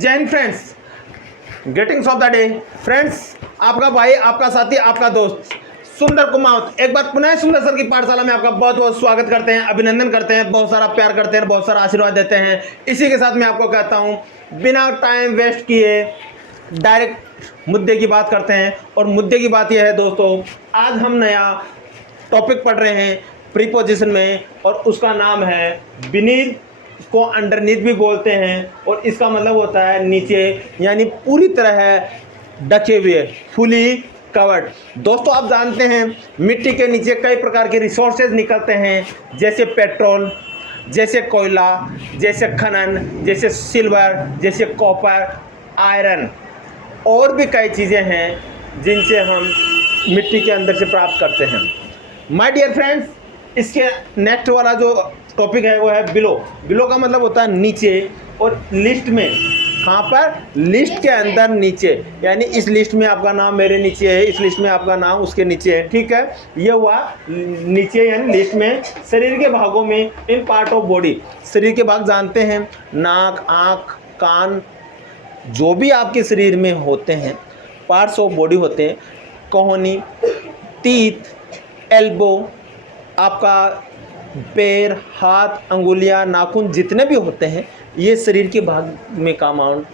जय Hind friends, greetings of the day friends. आपका भाई, आपका साथी, आपका दोस्त सुंदर कुमावत एक बार पुनः सुंदर सर की पाठशाला में आपका बहुत बहुत स्वागत करते हैं, अभिनंदन करते हैं, बहुत सारा प्यार करते हैं, बहुत सारा आशीर्वाद देते हैं। इसी के साथ मैं आपको कहता हूं, बिना टाइम वेस्ट किए डायरेक्ट मुद्दे की बात करते हैं। और मुद्दे की बात यह है दोस्तों, आज हम नया टॉपिक पढ़ रहे हैं प्रीपोजिशन में, और उसका नाम है बीनीथ, को अंडरनीथ भी बोलते हैं, और इसका मतलब होता है नीचे, यानी पूरी तरह ढके हुए, फुली कवर्ड। दोस्तों आप जानते हैं मिट्टी के नीचे कई प्रकार के रिसोर्सेज निकलते हैं, जैसे पेट्रोल, जैसे कोयला, जैसे खनन, जैसे सिल्वर, जैसे कॉपर, आयरन, और भी कई चीज़ें हैं जिनसे हम मिट्टी के अंदर से प्राप्त करते हैं। माय डियर फ्रेंड्स, इसके नेक्स्ट वाला जो टॉपिक है वो है बिलो। बिलो का मतलब होता है नीचे, और लिस्ट में, कहाँ पर? लिस्ट के अंदर नीचे, यानी इस लिस्ट में आपका नाम मेरे नीचे है, इस लिस्ट में आपका नाम उसके नीचे है, ठीक है। ये हुआ नीचे, यानी लिस्ट में। शरीर के भागों में, इन पार्ट ऑफ बॉडी, शरीर के भाग जानते हैं, नाक, आँख, कान, जो भी आपके शरीर में होते हैं पार्ट्स ऑफ बॉडी होते हैं, कोहनी, टीथ, एल्बो, आपका पैर, हाथ, अंगुलियां, नाखून, जितने भी होते हैं ये शरीर के भाग में काउंट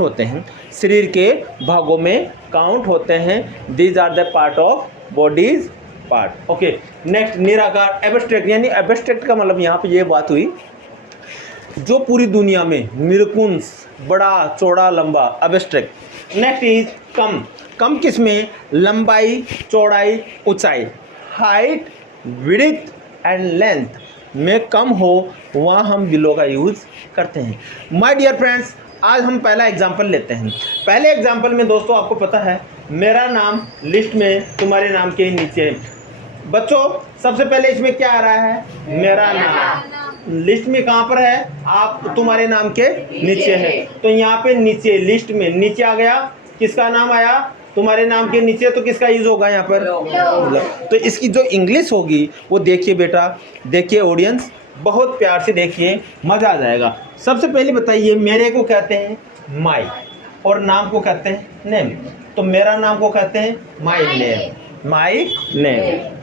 होते हैं, शरीर के भागों में काउंट होते हैं। These are the part of bodies part. Okay, next निराकार, एब्स्ट्रैक्ट, यानी एब्स्ट्रैक्ट का मतलब यहाँ पे ये बात हुई जो पूरी दुनिया में निरकुंस, बड़ा, चौड़ा, लंबा, एब्स्ट्रैक्ट। नेक्स्ट इज कम। कम किस में? लंबाई, चौड़ाई, ऊंचाई, हाइट, विड्थ एंड लेंथ में कम हो, वहाँ हम बिलो का यूज़ करते हैं। माय डियर फ्रेंड्स, आज हम पहला एग्जांपल लेते हैं। पहले एग्जांपल में दोस्तों आपको पता है मेरा नाम लिस्ट में तुम्हारे नाम के नीचे है। बच्चों सबसे पहले इसमें क्या आ रहा है? मेरा नाम लिस्ट में कहाँ पर है? आप तुम्हारे नाम के नीचे है, तो यहाँ पे नीचे, लिस्ट में नीचे आ गया, किसका नाम आया? तुम्हारे नाम के नीचे, तो किसका यूज होगा यहाँ पर? तो इसकी जो इंग्लिश होगी वो देखिए बेटा, देखिए ऑडियंस, बहुत प्यार से देखिए, मजा आ जाएगा। सबसे पहले बताइए, मेरे को कहते हैं माई, और नाम को कहते हैं नेम। तो मेरा नाम को कहते हैं माई नेम, माई नेम।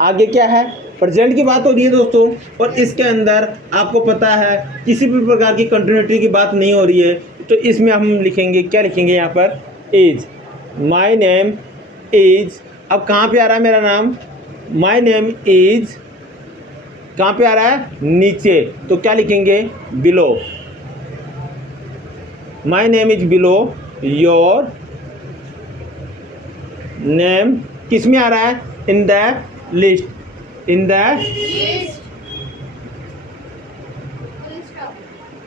आगे क्या है? प्रेजेंट की बात हो रही है दोस्तों, और इसके अंदर आपको पता है किसी भी प्रकार की कंटिन्यूटी की बात नहीं हो रही है, तो इसमें हम लिखेंगे, क्या लिखेंगे यहाँ पर? Is, my name is. अब कहाँ पे आ रहा है मेरा नाम? माई नेम इज, कहाँ पे आ रहा है? नीचे, तो क्या लिखेंगे? Below. My name is below your name. किस में आ रहा है? In the list, in the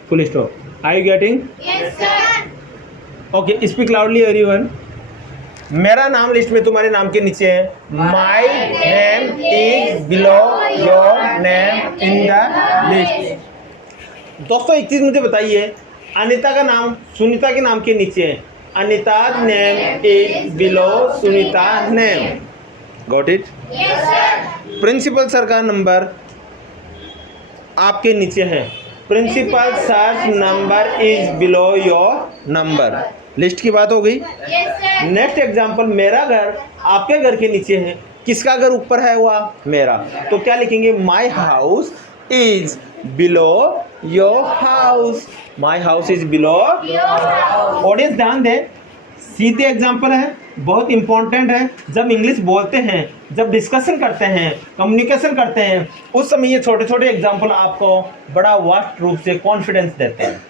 full stop. Are you getting? Yes, sir. Okay, speak loudly everyone. मेरा नाम लिस्ट में तुम्हारे नाम के नीचे है। My name is below your name in the list. दोस्तों एक चीज मुझे बताइए, अनीता का नाम सुनीता के नाम के नीचे है। Anita name is below Sunita name. Got it? Yes, sir. Principal sir का नंबर आपके नीचे है। Principal sir number is below your number. List की बात हो गई। Yes, sir. नेक्स्ट एग्जांपल, मेरा घर आपके घर के नीचे है। किसका घर ऊपर है? हुआ मेरा, तो क्या लिखेंगे? My house is below your house. My house is below. Audience ध्यान दें, सीधे एग्जाम्पल है, बहुत इंपॉर्टेंट है। जब इंग्लिश बोलते हैं, जब डिस्कशन करते हैं, कम्युनिकेशन करते हैं, उस समय ये छोटे छोटे एग्जाम्पल आपको बड़ा वास्ट रूप से कॉन्फिडेंस देते हैं।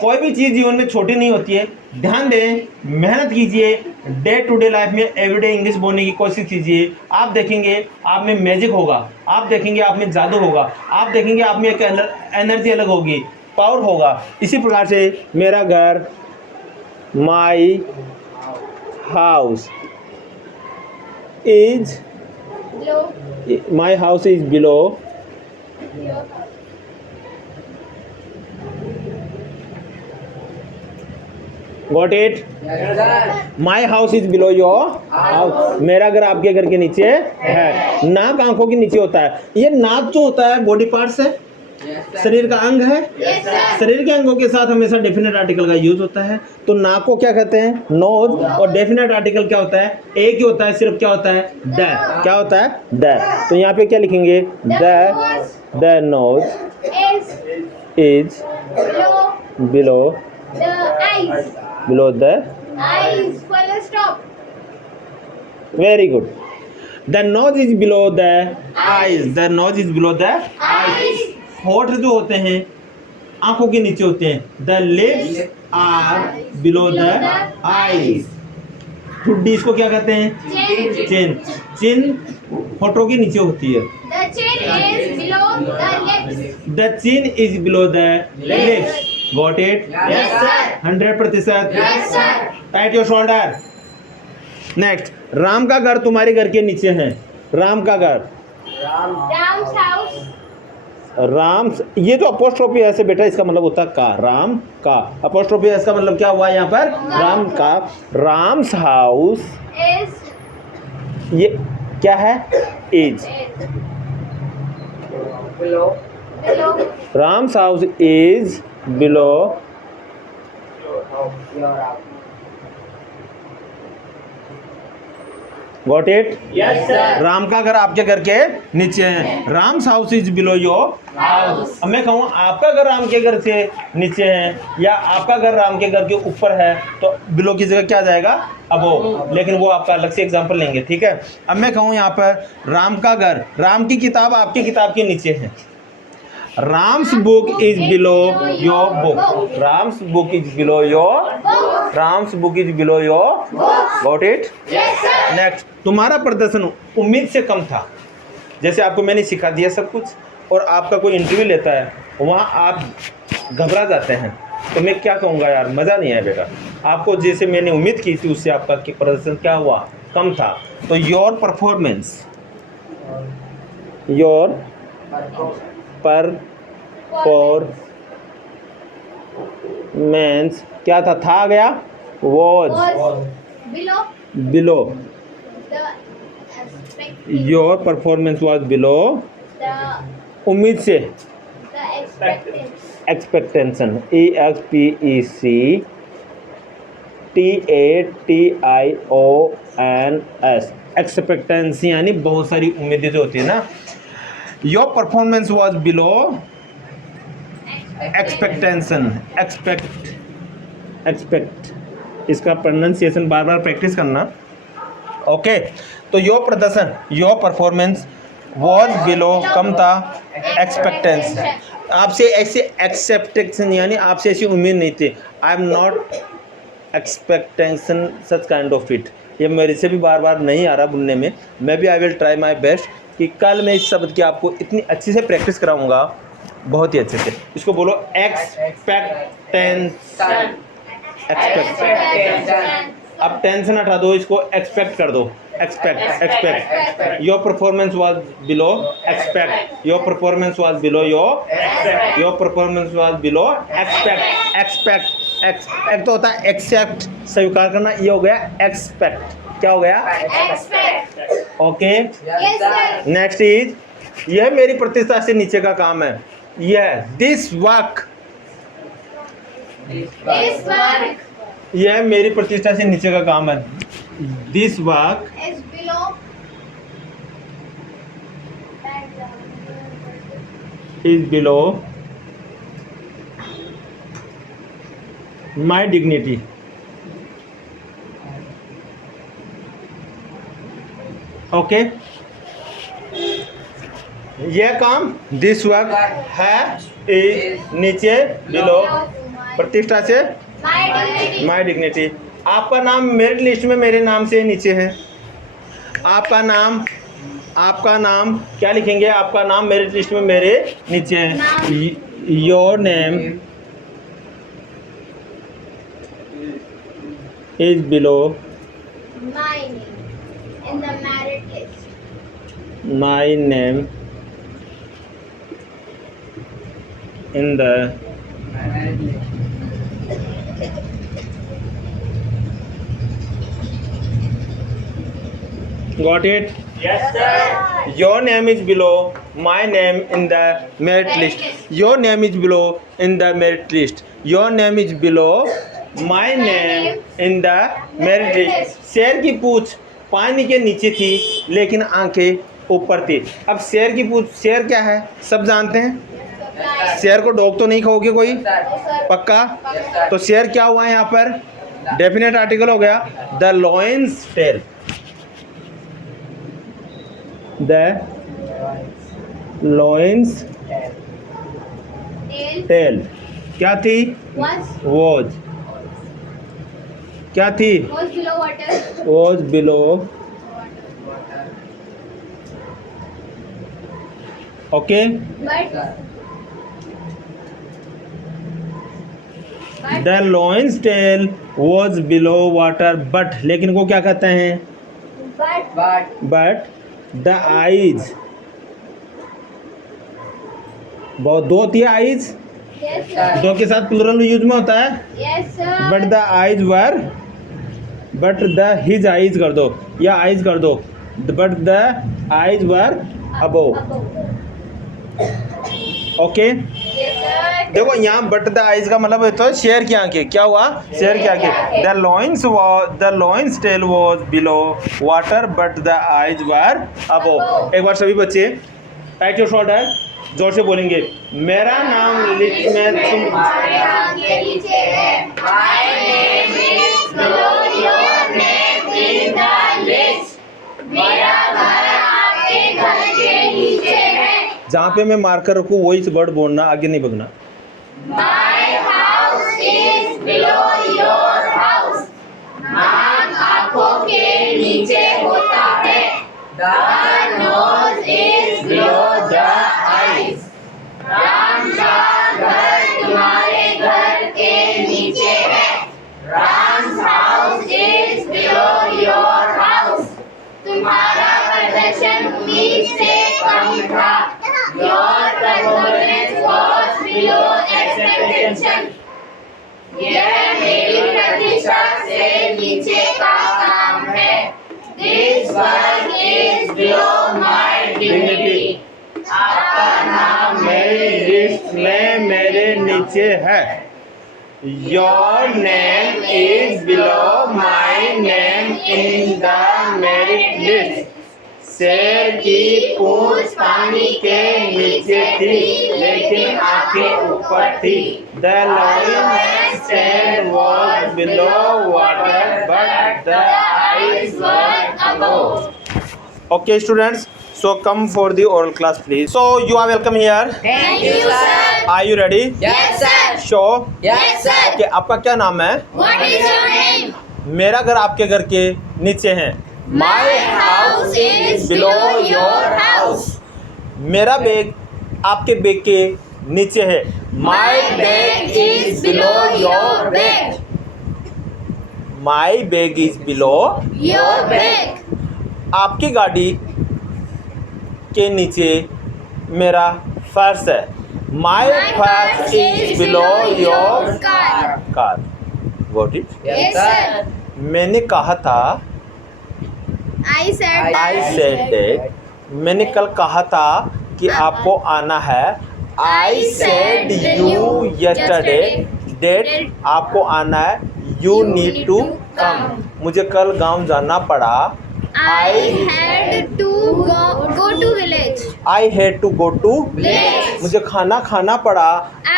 कोई भी चीज़ जीवन में छोटी नहीं होती है। ध्यान दें, मेहनत कीजिए, डे टू डे लाइफ में एवरीडे इंग्लिश बोलने की कोशिश कीजिए। आप देखेंगे आप में मैजिक होगा, आप देखेंगे आप में जादू होगा, आप देखेंगे आप में एक एनर्जी अलग होगी, पावर होगा। इसी प्रकार से मेरा घर, माई house is Below. my house is below Your got it? My house is below your house. मेरा घर आपके घर के नीचे है। नाक आंखों के नीचे होता है। ये नाक जो होता है बॉडी पार्ट्स है, शरीर का अंग है। Yes, sir. शरीर के अंगों के साथ हमेशा डेफिनेट आर्टिकल का यूज होता है। तो नाक को क्या कहते हैं? नोज। और डेफिनेट आर्टिकल क्या होता है? एक ही होता है, सिर्फ क्या होता है? द। क्या होता है? द। तो यहाँ पे क्या लिखेंगे? The nose Is is below below the eyes. The. Eyes. Full stop. Very good. The nose is below the eyes. The nose is below the Eyes. होठ जो होते हैं आंखों के नीचे होते हैं। The lips are below the eyes. ठुड्डी इसको क्या कहते हैं? Chin. चिन। चिन होठों के नीचे होती है। The chin is below the lips. The chin is below the lips. Got it? Yes, sir. 100%। Yes, sir. Tight your shoulder. Next, Ram का घर तुम्हारे घर के नीचे है। राम का घर, Ram's house. राम, ये जो अपोस्ट्रोफी है बेटा, इसका मतलब होता है का। राम का अपोस्ट्रोफी इसका मतलब क्या हुआ यहाँ पर? राम का। राम्स हाउस, Is ये क्या है? Is. below Ram's house is below got it? Yes, sir. Ram का घर आपके घर के नीचे है। Ram's house is below your house. अब मैं कहूँ आपका घर राम के घर से नीचे है या आपका घर राम के घर के ऊपर है, तो बिलो की जगह क्या जाएगा? अबो। लेकिन वो आपका अलग से एग्जांपल लेंगे, ठीक है। अब मैं कहूँ यहाँ पर राम का घर, राम की किताब आपकी किताब के नीचे है। Ram's book is below your book. Ram's book is below your book. Ram's book is below your got it? Yes, sir. Next, तुम्हारा प्रदर्शन उम्मीद से कम था। जैसे आपको मैंने सिखा दिया सब कुछ और आपका कोई इंटरव्यू लेता है, वहाँ आप घबरा जाते हैं, तो मैं क्या कहूँगा यार, मज़ा नहीं है बेटा। आपको जैसे मैंने उम्मीद की थी उससे आपका प्रदर्शन क्या हुआ? कम था। तो योर परफॉर्मेंस, योर परफॉर्मेंस क्या था आ गया? Was Was below below. the expected. Your performance was below The उम्मीद से। expected. एक्सपेक्टेंशन, EXPECTATIONS। एक्सपेक्टेंसी यानी बहुत सारी उम्मीदें जो होती है ना। Your performance was below expectation. Expect इसका प्रोनाउंसिएशन बार बार प्रैक्टिस करना, ओके। तो योर प्रदर्शन, योर परफॉर्मेंस वॉज बिलो कम था एक्सपेक्टेंस। आपसे ऐसे एक्सेप्टेंशन यानी आपसे ऐसी उम्मीद नहीं थी। I am not expectation such kind of it. ये मेरे से भी बार बार नहीं आ रहा बोलने में। मैं भी I will try my best कि कल मैं इस शब्द की आपको इतनी अच्छी से प्रैक्टिस कराऊंगा, बहुत ही अच्छे से। इसको बोलो एक्सपेक्टेंशन। एक्सपेक्ट। अब टेंशन हटा दो, इसको एक्सपेक्ट कर दो। Expect. Your performance was below expect. Your performance was below your performance was below expect. Expect तो होता है एक्सेप्ट, स्वीकार करना। ये हो गया एक्सपेक्ट। क्या हो गया? Expect. Okay. Yes, sir. Next is, यह मेरी प्रतिष्ठा से नीचे का काम है। यह दिस वर्क, This work यह मेरी प्रतिष्ठा से नीचे का काम है। This work is below is below my dignity. Okay. यह काम दिस वर्क है इज नीचे बिलो प्रतिष्ठा से my dignity. My dignity. आपका नाम मेरिट लिस्ट में मेरे नाम से नीचे है। आपका नाम क्या लिखेंगे? आपका नाम मेरिट लिस्ट में मेरे नीचे है। Your name is below My name in the merit list. My name in the Got it? Yes, sir. Your name is below my name in the merit list. Your name is below in the merit list. Your name is below my name in the merit list. शेर की पूंछ पानी के नीचे थी लेकिन आंखें ऊपर थी. अब शेर की पूंछ, शेर क्या है सब जानते हैं. शेर को डॉग तो नहीं खाओगे कोई, पक्का. तो शेर क्या हुआ है यहाँ पर, डेफिनेट आर्टिकल हो गया. The lion's tail, the lion's tail क्या थी, वॉज क्या थी, Was below water. Was below. Okay. The lion's tail was below water but, लेकिन को क्या कहते हैं, बट द आईज, बहुत दो होती है आईज, Yes, sir. दो के साथ प्लूरल यूज में होता है. Yes, sir. But the eyes were, but the his eyes कर दो या आईज कर दो. But the eyes were above. Okay. Yes, sir. देखो यहाँ बट द आईज का मतलब होता है शेर की आंखें. क्या हुआ, शेर की आंखें. The lion's tail was below water but the eyes were above. एक बार सभी बच्चे टाइट योर शोल्डर, जोर से बोलेंगे. मेरा नाम लिस्ट में तुम, के नीचे है. My name is below your name in the list. मेरा घर आपके घर के नीचे है. जहाँ पे मैं मार्कर रखूँ वही से वर्ड बोलना, आगे नहीं भगना. My house is below your house. नाक आँखों के नीचे होता है. The nose is below the eyes. Ram का घर तुम्हारे घर के नीचे है. Ram's house is below your house. तुम्हारा प्रदर्शन उम्मीद से कम था. Your performance was below expectation. यह मेरी प्रतीक्षा से नीचे का काम है. This work is below my dignity. आपका नाम मेरी लिस्ट में मेरे नीचे है. Your name is below my name in the merit list. शेर की पूंछ पानी के नीचे थी लेकिन आंखें ऊपर थी. The lion's tail was below water but the eyes were above. Okay students, so come for the oral class please. So you are welcome here. Thank you, sir. Are you ready? Yes, sir. Sure. Yes, sir. Okay, आपका क्या नाम है. What is your name? मेरा घर आपके घर के नीचे है. My house is below your house. मेरा बैग आपके बैग के नीचे है. My bag is below your bag. My bag is below. Your bag. आपकी गाड़ी के नीचे मेरा फर्श है. My furse is below your car. car. Got it? Yes, sir. मैंने कहा था, I said I said that. मैंने कल कहा था कि आपको आना है. I said you yesterday that आपको आना है. You need to come. मुझे कल गांव जाना पड़ा. I had to go to village. I had to go to Village. मुझे खाना खाना पड़ा.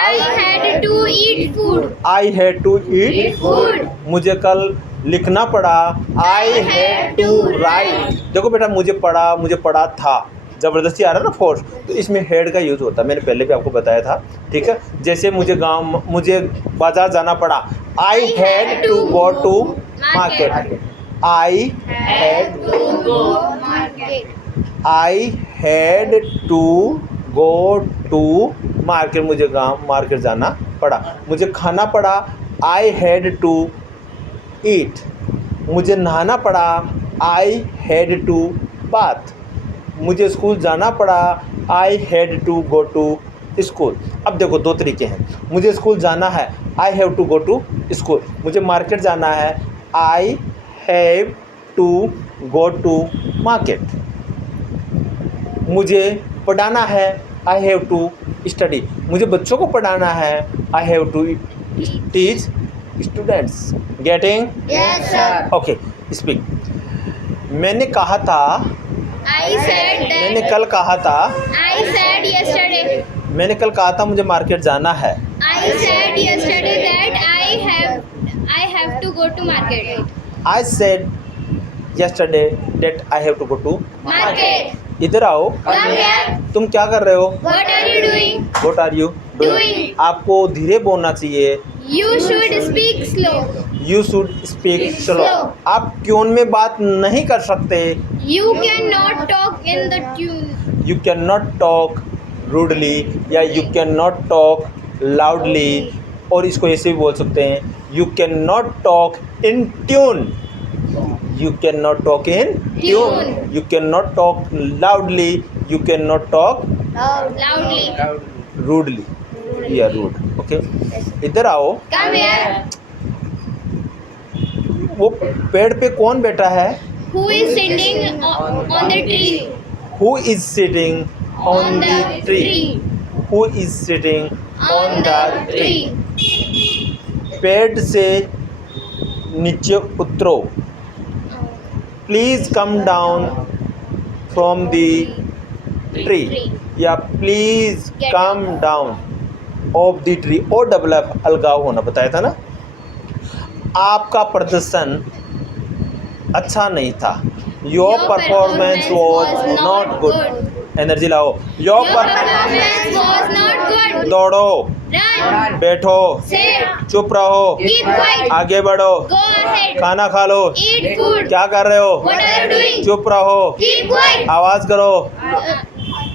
I had to eat food. I had to eat Food. मुझे कल लिखना पड़ा. I had to write. देखो बेटा, मुझे पढ़ा था, ज़बरदस्ती आ रहा है ना फोर्स, तो इसमें हेड का यूज़ होता है. मैंने पहले भी आपको बताया था. ठीक है. जैसे मुझे बाजार जाना पड़ा. I had to go to market. I had To go market. I had to go to market. मुझे मार्केट जाना पड़ा. मुझे खाना पड़ा. I had to eat. मुझे नहाना पड़ा. I had to bath. मुझे स्कूल जाना पड़ा. I had to go to school. अब देखो दो तरीके हैं. मुझे स्कूल जाना है. I have to go to school. मुझे मार्केट जाना है. I have to go to market. मुझे पढ़ाना है, I have to study. मुझे बच्चों को पढ़ाना है, I have to teach students. Getting? Yes, sir. Okay, speak. मैंने कहा था, I said मैंने that. कल कहा था, I said yesterday. मैंने कल कहा था मुझे मार्केट जाना है. I said yesterday that I have to go to market. I said yesterday that I have to go to. Market. इधर आओ. Come here. तुम क्या कर रहे हो? What are you doing? What are you Doing. आपको धीरे बोलना चाहिए. You should speak slow. You should speak slow. Slow. आप ट्यून में बात नहीं कर सकते. You cannot talk in the tune. You cannot talk rudely या you cannot talk loudly. और इसको ऐसे भी बोल सकते हैं, You cannot talk in tune. You cannot talk in tune. You cannot talk loudly. You cannot talk Loudly. rudely. Yeah, rude. Okay. इधर आओ. Come here. वो पेड़ पे कौन बैठा है? Who is sitting on the tree? Who is sitting on the tree? Who is sitting on the tree? पेड़ से नीचे उतरो. Please come down from the tree. या please come down off the tree. O double F अलगाव होना बताया था ना. आपका प्रदर्शन अच्छा नहीं था. Your performance was not good. Energy लाओ. Your Performance was not good. दौड़ो, Run. बैठो, Sit. चुप रहो, Keep quiet. आगे बढ़ो, Go ahead. खाना खा लो. Eat food. क्या कर रहे हो? What are you doing? चुप रहो, Keep quiet. आवाज करो,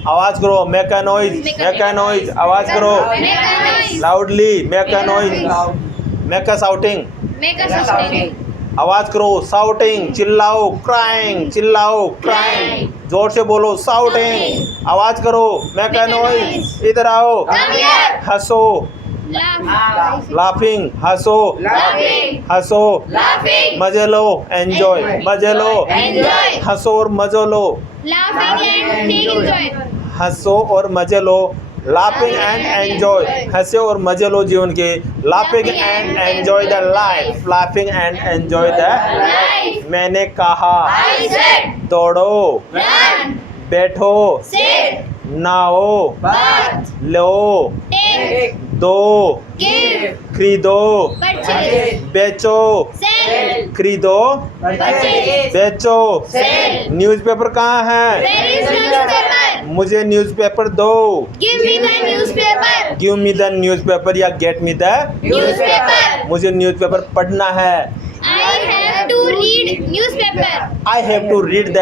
आवाज करो. Make a noise, make a noise, आवाज करो. Make a noise. Loudly make a noise, make a shouting, Make a shouting. आवाज करो. साउटिंग, चिल्लाओ. क्राइंग, चिल्लाओ. क्राइंग, जोर से बोलो. साउटिंग, आवाज करो. Make a noise. इधर आओ. Come here. हंसो. Laugh. लाफिंग, हंसो. Laughing. हंसो. Laughing. मजे लो. एंजॉय, मजे लो. Enjoy. हंसो और मजे लो. Laughing and take enjoy. हंसो और मजे लो. लाफिंग एंड एंजॉय, हंसे और मजे लो जीवन के. Laughing and enjoy the life. Laughing and enjoy the Life. मैंने कहा. I said. दौड़ो, Run. बैठो, Sit. नहाओ, Bath. लो, Take. दो, Give. खरीदो, Purchase. बेचो, Sell. खरीदो, Purchase. बेचो. Sell. न्यूज़पेपर कहाँ है? Where is newspaper? मुझे न्यूज़पेपर दो. Give me the newspaper. Give me the newspaper या गेट मी द. Newspaper. मुझे न्यूज़पेपर पढ़ना है. I have to read newspaper. I have to read the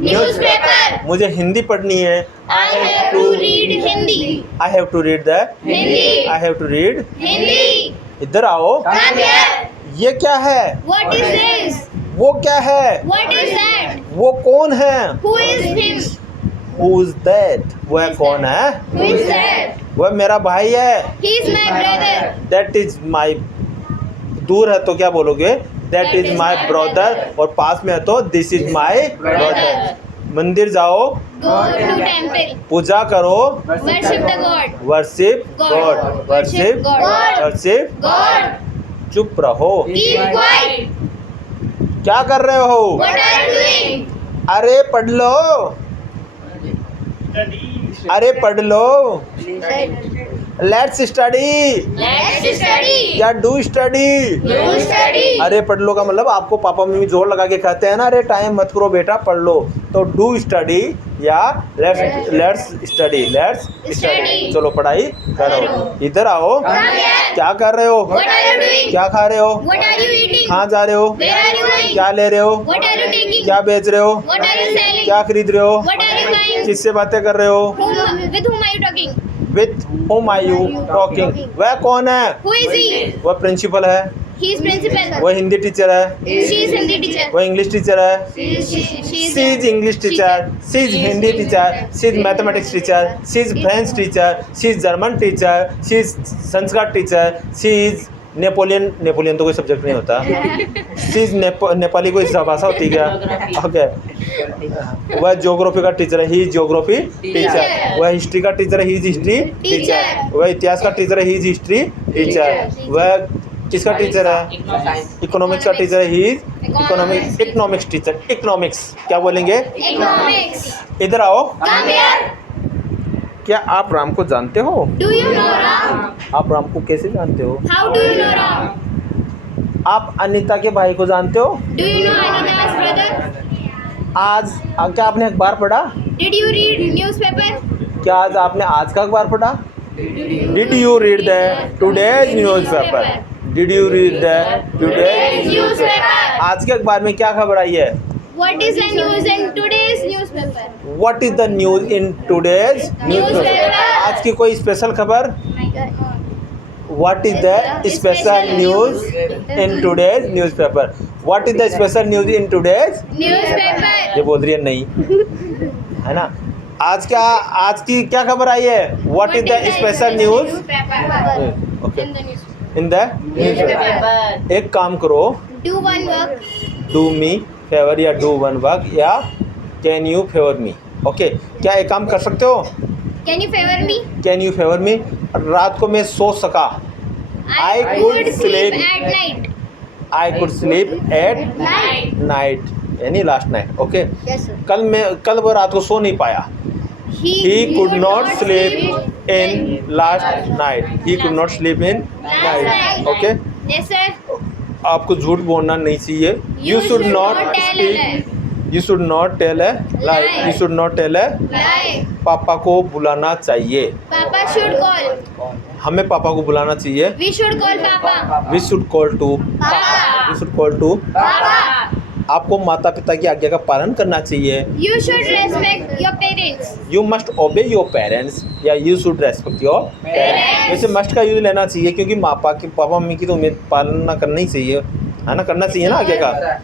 Newspaper. मुझे हिंदी पढ़नी है. I have to read Hindi. I have to read the. Hindi. I have to read. Hindi. इधर आओ. Come here. ये क्या है? What is this? वो क्या है? What is that? वो कौन है? Who is him? Who is that? वह कौन है? Who is that? वह मेरा भाई है. He is my brother. That is my. दूर है तो क्या बोलोगे? That is my brother. और पास में है तो this is my brother. मंदिर जाओ, Go to temple. पूजा करो. Worship the God. Worship God. Worship God. Worship. God. चुप रहो. Keep quiet. क्या कर रहे हो? What are you doing? अरे पढ़ लो. अरे पढ़ लो. Let's study Let's study. या डू स्टडी. You study. अरे पढ़ लो का मतलब आपको पापा मम्मी जोर लगा के कहते हैं ना, अरे टाइम मत करो बेटा पढ़ लो. तो डू स्टडी या let's study. Let's study. Study. चलो पढ़ाई करो. इधर आओ. Come here. क्या कर रहे हो? What are you doing? क्या खा रहे हो? What are you eating? कहाँ जा रहे हो? Where are you going? क्या ले रहे हो? What are you taking? क्या बेच रहे हो? What are you selling? क्या खरीद रहे हो? What are you buying? किससे बातें कर रहे हो? With whom are you talking? With whom are you talking? वह कौन है? Who is he? वह प्रिंसिपल है. He is principal. वह हिंदी टीचर है. She is Hindi teacher. वह इंग्लिश टीचर है. She she is English teacher. She is Hindi teacher. She is mathematics teacher. She is French teacher. She is German teacher. She is Sanskrit teacher. She is Napoleon तो कोई subject नहीं होता। चीज नेपाली कोई भाषा होती है क्या? ओके, वह ज्योग्राफी का टीचर है, ही इज ज्योग्राफी टीचर। वह हिस्ट्री का टीचर है, ही इज हिस्ट्री टीचर। वह इतिहास का टीचर है, ही इज हिस्ट्री टीचर। वह किसका टीचर है? इकोनॉमिक्स का टीचर है, he is economics teacher. Economics क्या बोलेंगे? इकोनॉमिक्स। इधर आओ। Come here. क्या आप राम को जानते हो? Do you know Ram? आप राम को कैसे जानते हो? How do you know Ram? आप अनीता के भाई को जानते हो? Do you know Anita's brother? क्या आपने अखबार पढ़ा? Did you read newspaper? क्या आपने आज का अखबार पढ़ा? Did you read the today's newspaper? Did you read the today's newspaper? आज के अखबार में क्या खबर आई है? What is the news in today's newspaper? What is the news in today's Newspaper. आज की कोई स्पेशल खबर? What is the special news in today's newspaper? What is the special news in today's? Newspaper. ये बोल रही है नहीं, है ना? आज की क्या खबर आई है? What is the special news okay in the newspaper? एक काम करो, Do one work. Do me favour या डू वन वर्क या can you favour me. Okay, क्या एक काम कर सकते हो? Can you favor me? Can you favour me? रात को मैं सो सका। I could sleep at night. I could sleep at Night. Night, यानी last night. Okay, Yes sir. कल वो रात को सो नहीं पाया। He could not sleep in last night. He could not sleep in night. Okay, Yes sir. आपको झूठ बोलना नहीं चाहिए। You should not tell a lie. Speak, you should not tell a lie, you should not tell a. Lie. पापा को बुलाना चाहिए। Papa should call. हमें पापा को बुलाना चाहिए। We should call Papa. We should call to, Papa. We should call to. Papa. आपको माता पिता की आज्ञा का पालन करना चाहिए। You should respect your parents. You must obey your parents या you should respect your parents. वैसे मस्ट का यूज लेना चाहिए क्योंकि पापा मम्मी की तो उम्मीद पालना करना ही चाहिए, है ना? करना चाहिए ना आज्ञा का।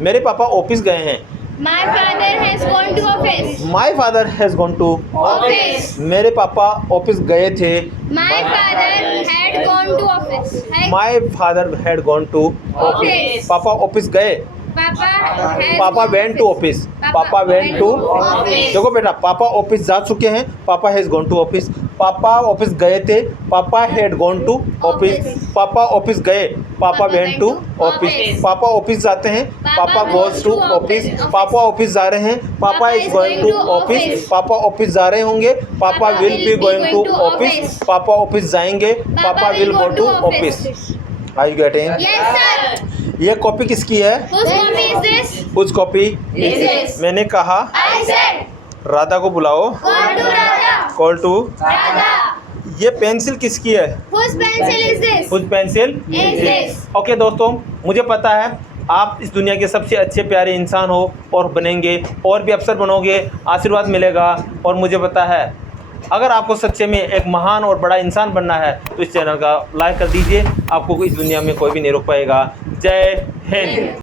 मेरे पापा ऑफिस गए हैं। My father has gone to office. My father has gone to Office. मेरे पापा ऑफिस गए थे। My father had gone to office. My father had gone to Office. पापा ऑफिस गए। Papa went to office. Papa went to office. देखो बेटा, पापा office जा चुके हैं। Papa has gone to office. पापा ऑफिस गए थे। Papa had gone to office. पापा ऑफिस गए। Papa went to office. पापा ऑफिस जाते हैं। Papa goes to office. पापा ऑफिस जा रहे हैं। Papa is going to office. पापा ऑफिस जा रहे होंगे। Papa will be going to office. पापा ऑफिस जाएंगे। Papa will go to office. Are you getting? Yes sir. ये कॉपी किसकी है? Whose copy is this? कुछ कॉपी Is this? मैंने कहा I said. राधा को बुलाओ। Call to Radha. Call to. Radha. ये पेंसिल किसकी है? Whose pencil is this? कुछ पेंसिल Is this? ओके दोस्तों, मुझे पता है आप इस दुनिया के सबसे अच्छे प्यारे इंसान हो और बनेंगे, और भी अफसर बनोगे, आशीर्वाद मिलेगा। और मुझे पता है अगर आपको सच्चे में एक महान और बड़ा इंसान बनना है तो इस चैनल का लाइक कर दीजिए। आपको इस दुनिया में कोई भी नहीं रोक पाएगा। जय हिंद।